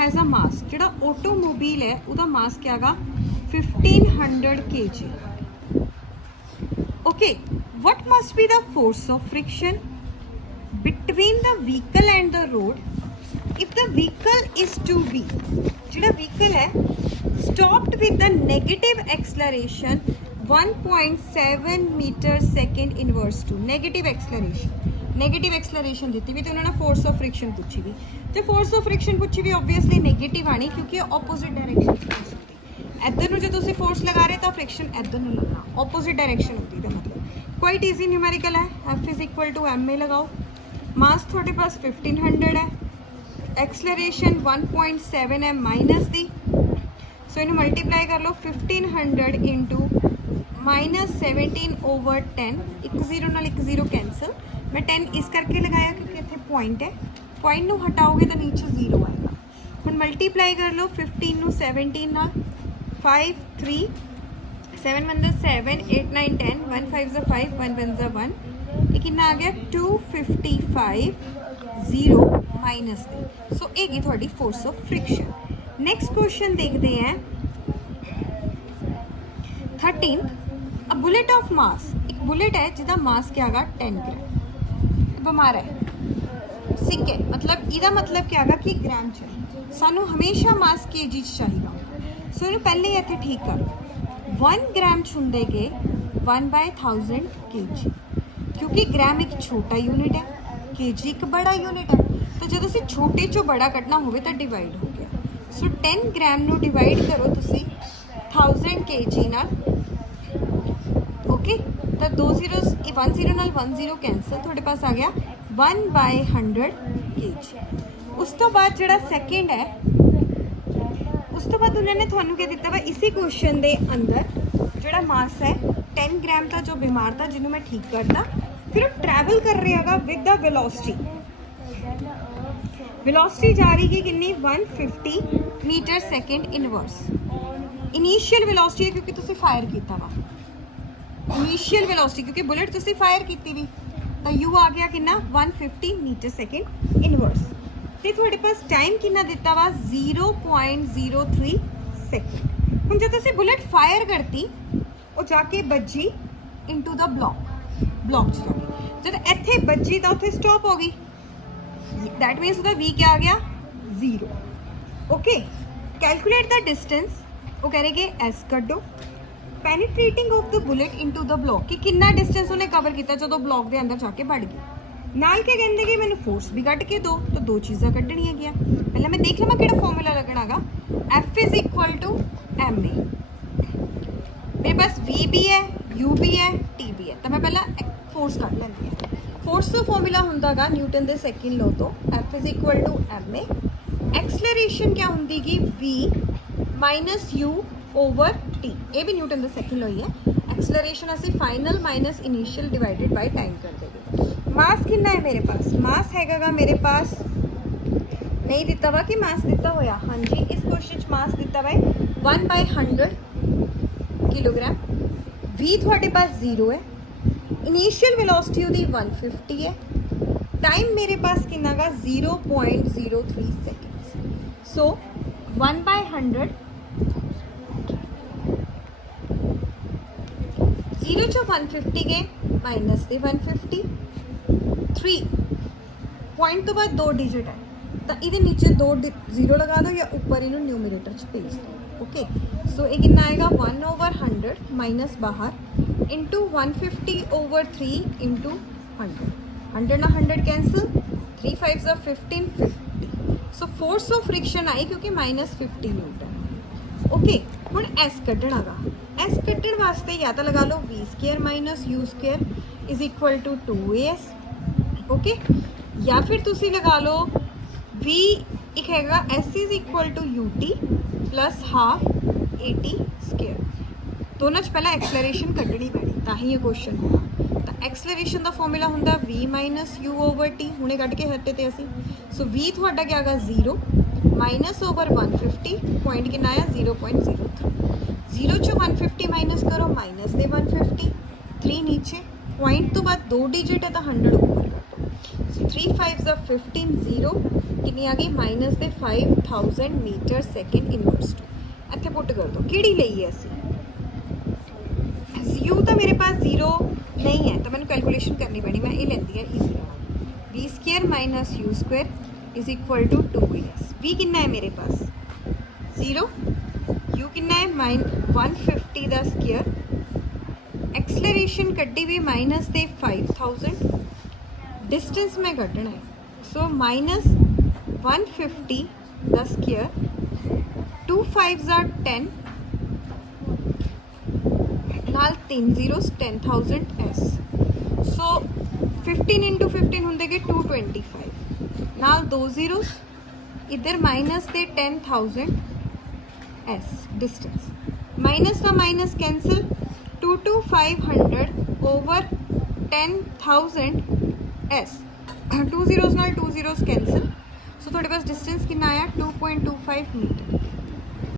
Has a मास, जिहड़ा automobile है उहदा मास क्या गा 1500 kg। Okay, what must be the force of friction between the vehicle and the road if the vehicle is to be, जिहड़ा vehicle है stopped with the negative acceleration 1.7 metre second inverse two. Negative acceleration दी भी तो उन्होंने force of friction पूछी भी, जो force of friction पूछी भी ऑब्वियसली नेगेटिव आनी क्योंकि ऑपोजिट डायरेक्शन सकती। इधर जो तुम फोर्स लगा रहे तो फ्रिक्शन इधर नहीं लगना, ऑपोजिट डायरेक्शन होती है। मतलब क्वाइट ईजी न्यूमेरिकल है, F is equal to M A लगाओ, मास थोड़े पास 1500 है, एक्सलरेशन 1.7 है माइनस दी, सो इन्हें मल्टीप्लाई कर लो 1500 इंटू -17/10, एक जीरो नाल एक जीरो कैंसल, मैं 10 इस करके लगाया क्योंकि इतने पॉइंट है, पॉइंट नू हटाओगे तो नीचे जीरो आएगा। हम मल्टीप्लाई कर लो 15 नू 17 नाल, 5 3 7 1 7 8 9 10 1 5 5 1 1 1, ये कितना आ गया 255 0 माइनस दे, सो ये की थोड़ी force of friction. Next question देखते हैं 13, अ बुलेट ऑफ मास, एक बुलेट है जिसका मास क्या है 10 ग्राम, बमार है सिक है, मतलब इसका मतलब क्या है कि ग्राम चाहिए, सानू हमेशा मास केजी चाहिए। सो इन्हें पहले इतने ठीक कर 1 ग्राम छुंदे के 1/1000 kg, क्योंकि ग्राम एक छोटा यूनिट है, केजी एक बड़ा यूनिट है, तो जो तुम छोटे चो बड़ा कटना हो तो डिवाइड हो गया। सो 10 ग्राम नू डिवाइड करो तुसी 1000 kg नाल, ओके, तो 2 जीरो 1 जीरो नाल 1 जीरो कैंसल, थोड़े पास आ गया 1/100 kg। उस तो बाद जिहड़ा सेकेंड है, उस तो बाद उन्होंने थानू क्या दिता वा इसी क्वेश्चन के अंदर जिहड़ा मास है 10 ग्राम का जो बीमार था जिन्होंने मैं ठीक करता, फिर वो ट्रैवल कर रहा है विद द वेलोसिटी, वेलोसिटी जा रही है कितनी 150 metre second inverse. Initial velocity है क्योंकि तुसी फायर किया वा, इनीशियल वेलोसिटी क्योंकि बुलेट तुसी फायर की भी, तो यू आ गया कितना 150 मीटर सेकेंड इनवर्स। तो थोड़े पास टाइम कितना दिता वा 0.03 सेकेंड। हम जब तुसी बुलेट फायर करती वो जाके बजी इनटू द ब्लॉक च जाके, जब इत्थे बजी तो उत्थे स्टॉप हो गई, दैट मीनस उसका वी क्या आ गया 0। ओके, कैलकुलेट द डिस्टेंस, वो कह रहे कि एस कड्डो, penetrating of the bullet into the block, कि कितना डिस्टेंस उन्हें कवर किया जो ब्लॉक के अंदर जाके बढ़ गई। नाल क्या कहते कि मैंने फोर्स भी कट के दो, तो दो चीज़ा कटनिया गया। पहले मैं देख लवा कि फॉर्मूला लगना गा, F is equal to M A, मेरे पास वी भी है, यू भी है, टी भी है, तो मैं पहला फोर्स कट लेंदी है। फोर्स का फॉर्मूला होंदा गा न्यूटन के सेकेंड लॉ तो, F is equal to M A, acceleration क्या होंगी V minus U over T, ये भी न्यूटन का सेकेंड लॉ ही है। एक्सलरेशन असी final minus initial divided by time कर देंगे। मास कितना है मेरे पास, मास हैगा मेरे पास नहीं दिता वा कि मास दिता होया, हाँ जी इस क्वेश्चन मास दिता वा 1/100 किलोग्राम, वी थोड़े पास 0 है, इनिशियल वेलोसिटी उसकी 150 है, टाइम मेरे पास कितना गा 0.03 सेकेंड्स। सो 1/100 0 चो 150 गए माइनस दे 150, 3 पॉइंट तो बाद 2 डिजिट है, तो ये नीचे 2 0 लगा दो या ऊपर इन्हों न्यूमरेटर च भेज दो। ओके, सो ये कितना आएगा 1/100 माइनस बाहर इंटू 150/3 इंटू 100, 100 ना 100 cancel, 3 5 15 50, so force of friction आई क्योंकि -50 न्यूटन। ओके, हुण एस कड्ढना गा, एस कड्ढण वास्ते या तो लगा लो v² minus u² is equal to 2as, okay, या फिर तुसी लगा लो v एक हैगा s is equal to ut plus half at²। दोनों पहला एक्सलरेशन कड्ढनी पैनी तां ही ये क्वेश्चन होगा। तो एक्सलरेशन का फॉर्मूला होंदा v minus u over T, हुणे कट के हटे ते असी, सो v थोड़ा क्या गा 0 माइनस ओवर 150, पॉइंट कितना आया 0.03, 0 चो 150 माइनस करो माइनस दे 150, 3 नीचे, पॉइंट तो बाद 2 डिजिट है तो 100 ऊपर कर दो, सो 3 5 15 0 ਕਿੰਨੀ ਆ ਗਈ ਮਾਈਨਸ ਦੇ 5000 ਮੀਟਰ ਸੈਕਿੰਡ ਇਨਵਰਸ ਟੂ। ਇੱਥੇ ਪੁੱਟ ਕਰ ਦੋ ਕਿਹੜੀ ਲਈ ਹੈ ਅਸੀਂ। u ਤਾਂ ਮੇਰੇ ਪਾਸ 0 ਨਹੀਂ ਹੈ ਤਾਂ ਮੈਨੂੰ ਕੈਲਕੂਲੇਸ਼ਨ ਕਰਨੀ ਪੈਣੀ, ਮੈਂ ਇਹ ਲੈਂਦੀ ਹੈ easy v square minus u square is equal to 2as। v ਕਿੰਨਾ ਹੈ ਮੇਰੇ ਪਾਸ 0, u ਕਿੰਨਾ ਹੈ 150 ਦਾ ਸਕੁਅਰ, एक्सलरेशन कड्डी भी माइनस दे 5000, डिस्टेंस में कटना है so minus 150 the square, 2 5s are 10 नाल 3 zeros 10,000 s सो 15 into 15 होंगे 225 नाल 2 zeros इधर माइनस दे 10,000 s डिस्टेंस, माइनस का minus cancel 2 to 500 over 10,000 s 2 zeros नाल 2 zeros कैंसिल सो थोड़े पास डिस्टेंस कितना आया 2.25 मीटर।